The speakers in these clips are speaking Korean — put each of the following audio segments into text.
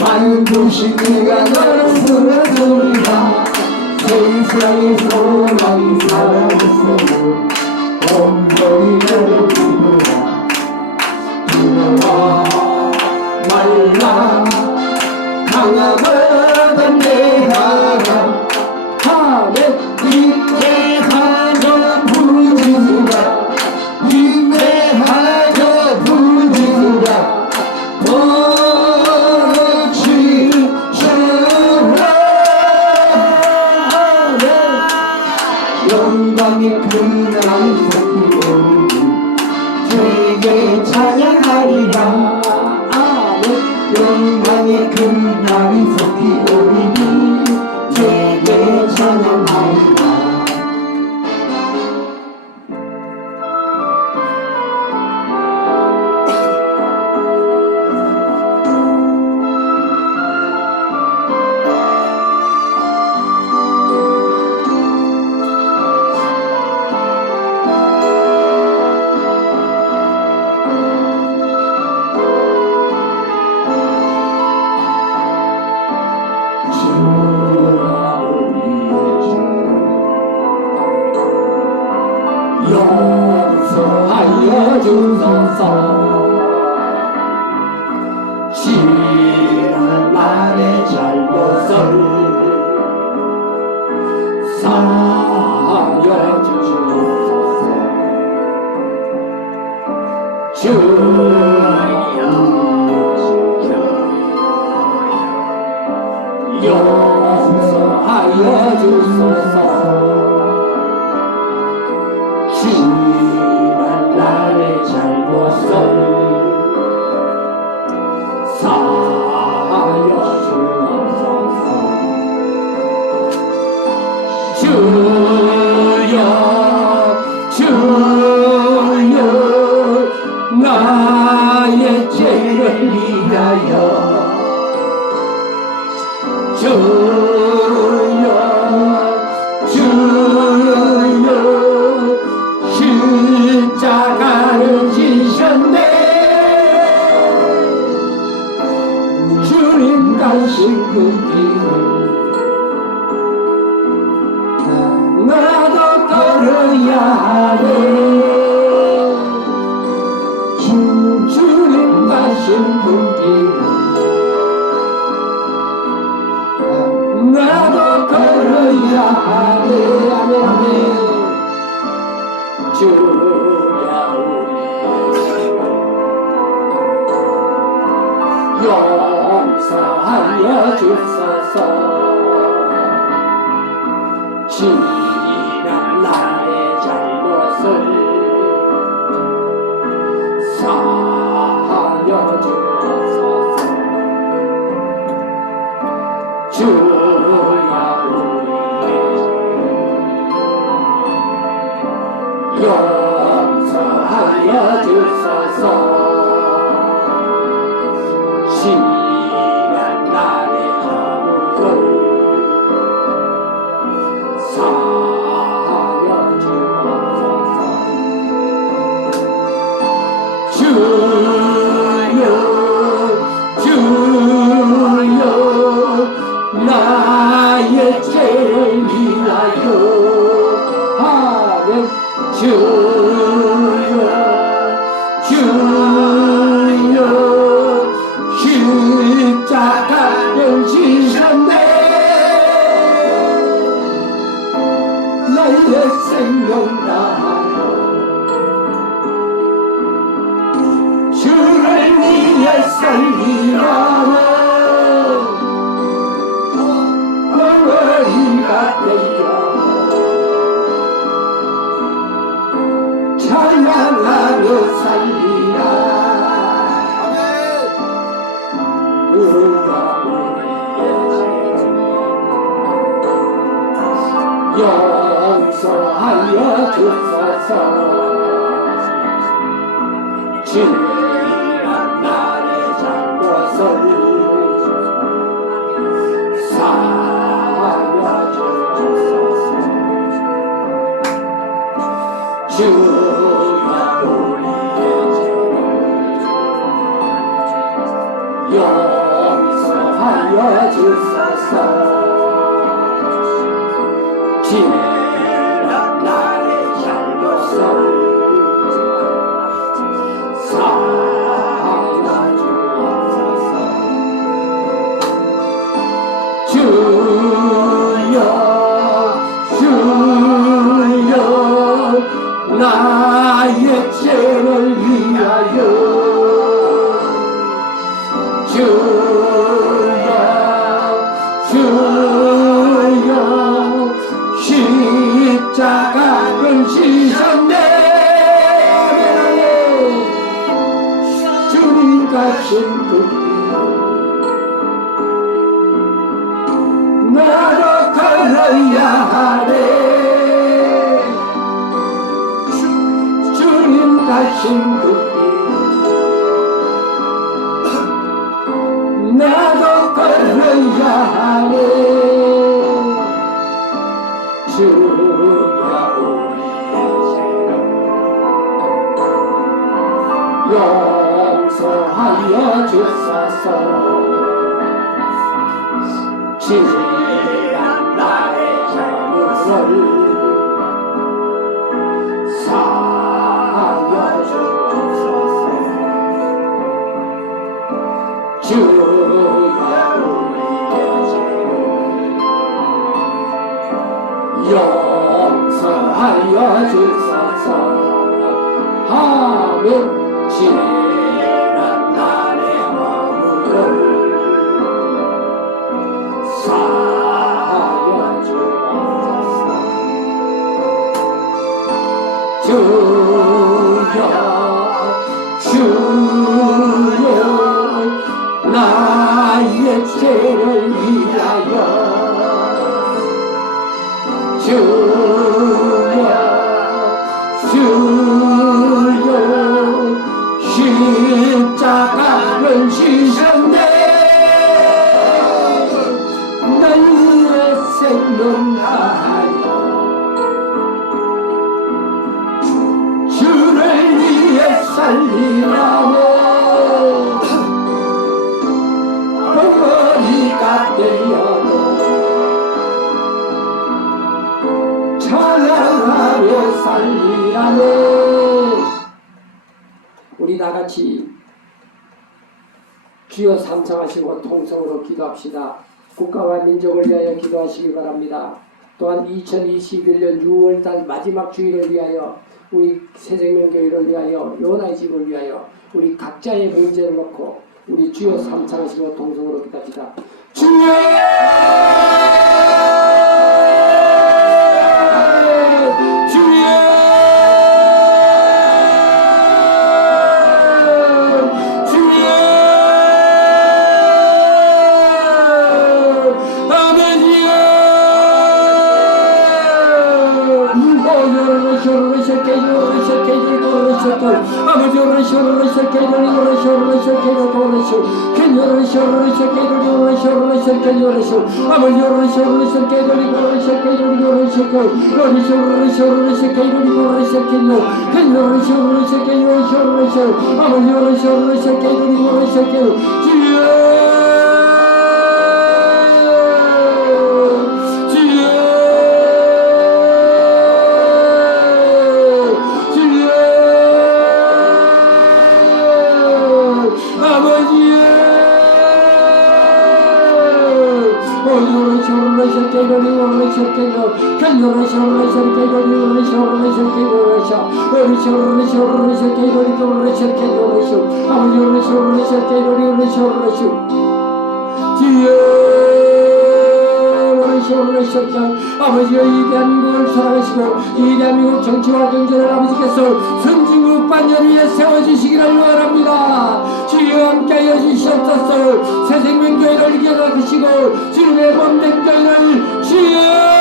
많은 도시가 너를 스며듭니다. 세상에 소망이 사라졌어요. 온전히 너를 부르라 부러워 말라 강하거든 내가 Mami, tu me la luz, tu me. 주여 용서하여 주소서 to 아멘 아멘 아멘 주야 우리 하여 주소서. 용서하여 주소서 주 지난 나의 잘못을 사하여 주옵소서. 주여 우리의 죄를 용서하여 주소서 아멘 주여 주여 찬양하며 살리라네 우리 다같이 주여 삼창하시고 통성으로 기도합시다. 국가와 민족을 위하여 기도하시기 바랍니다. 또한 2021년 6월달 마지막 주일을 위하여 우리 새생명교회를 위하여 요나의 집을 위하여 우리 각자의 문제를 놓고 우리 주여 삼창하시고 동성으로 기도합시다. 주여 켄요로 쇼로 셔케 요로 쇼로 셔케 요로 쇼 아버지 요로 쇼로 셔케 요로 셔케 요로 셔케 아버지여 이 대한민국을 사랑하시고 이 대한민국 정치와 경제를 아버지께서 선진국 반열을 위해 세워주시기를 원합니다. 주여 함께하여 주시옵소서. 새 생명교회를 이겨가시고 주님의 몸된 교회를 주여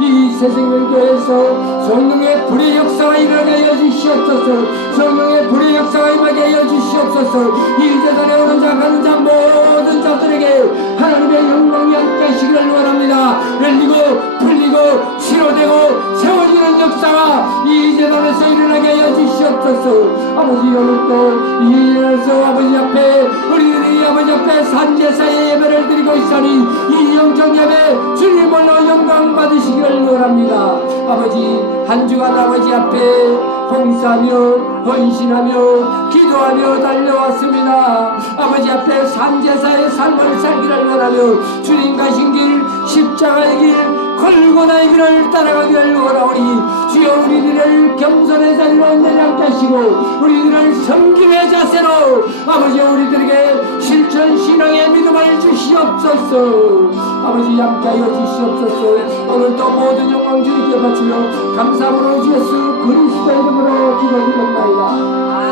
이 새생명교회에서 성령의 불의 역사가 일어나게 하여 주시옵소서. 성령의 불의 역사가 임하게 하여 주시옵소서. 이 세상에 오는 자 가는 자 모든 자들에게 하나님의 영광이 함께 하시기를 원합니다. 열리고 풀리고 치료되고 세워지는 역사가 이 재단에서 일어나게 하여 주시옵소서. 아버지 오늘 또이 일에서 아버지 앞에 산제사의 예배를 드리고 있사니 이 영적 예배 주님을로 영광 받으시기를 원합니다. 아버지 한 주간 아버지 앞에 봉사하며 헌신하며 기도하며 달려왔습니다. 아버지 앞에 산제사의 삶을 살기를 원하며 주님 가신 길 십자가의 길 골고나의 길을 따라가기를 원하오니 주여 우리들을 겸손의 자리로 내려앉게 하시고 우리들을 섬김의 자세로 아버지 우리들에게 실천 신앙의 믿음을 주시옵소서. 아버지 함께하여 주시옵소서. 오늘도 모든 영광 주님께 바치며 감사함으로 주 예수 그리스도 이름으로 기도드립니다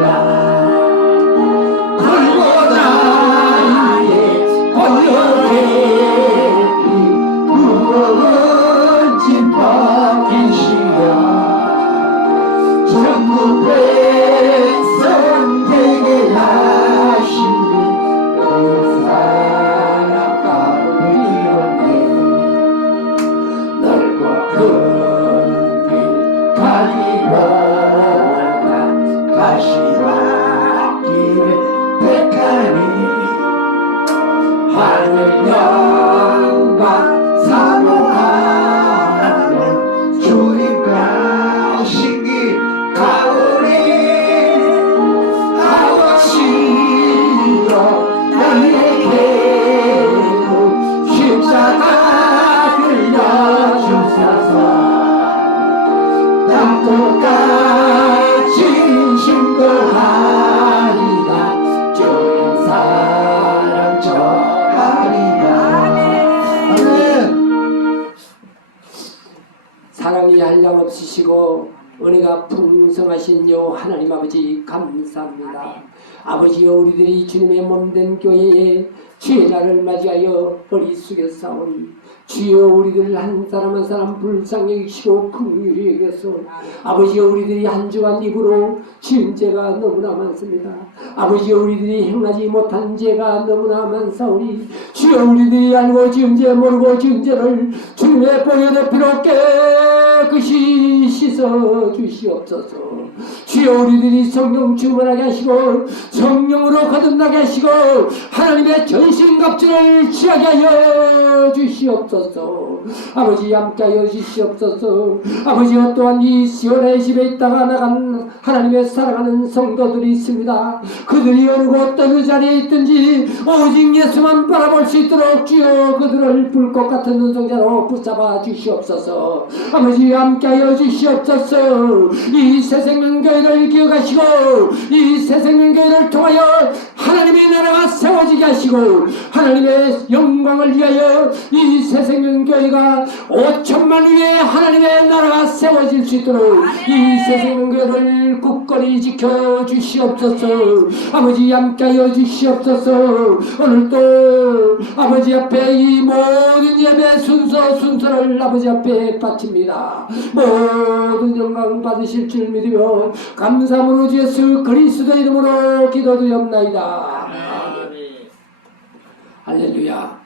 Hallelujah. Marlon, no. 변함 없으시고 은혜가 풍성하신 여 하나님 아버지 감사합니다. 아버지여 우리들이 주님의 몸된 교회에 날을 맞이하여 허리 숙여 싸우니 주여 우리들 한 사람 한 사람 불쌍히 여기시고 긍휼히 여겨서 아버지여 우리들이 한 주간 입으로 지은 죄가 너무나 많습니다. 아버지여 우리들이 행하지 못한 죄가 너무나 많사오니 주여 우리들이 알고 지은 죄 모르고 지은 죄를 주님의 보혈의 피로 깨끗이 씻어 주시옵소서 주여 우리들이 성령 충만하게 하시고 성령으로 거듭나게 하시고 하나님의 전신 갑주를 취하게 하여 주시옵소서 아버지 함께하여 주시옵소서. 아버지여 또한 이 시온의 집에 있다가 나간 하나님의 사랑하는 성도들이 있습니다. 그들이 어느 곳 어느 자리에 있든지 오직 예수만 바라볼 수 있도록 주여 그들을 불꽃 같은 눈동자로 붙잡아 주시옵소서. 아버지 함께하여 주시옵소서. 이 새생명교회를 기억하시고 이 새생명교회를 통하여 하나 하시고 하나님의 영광을 위하여 이 새생명교회가 5천만 위에 하나님의 나라가 세워질 수 있도록 이 새생명교회를 굳건히 지켜 주시옵소서. 아버지 함께하여 주시옵소서. 오늘도 아버지 앞에 이 모든 예배 순서 순서를 아버지 앞에 바칩니다. 모든 영광 받으실 줄 믿으며 감사함으로 주 예수 그리스도 이름으로 기도드렸나이다 할렐루야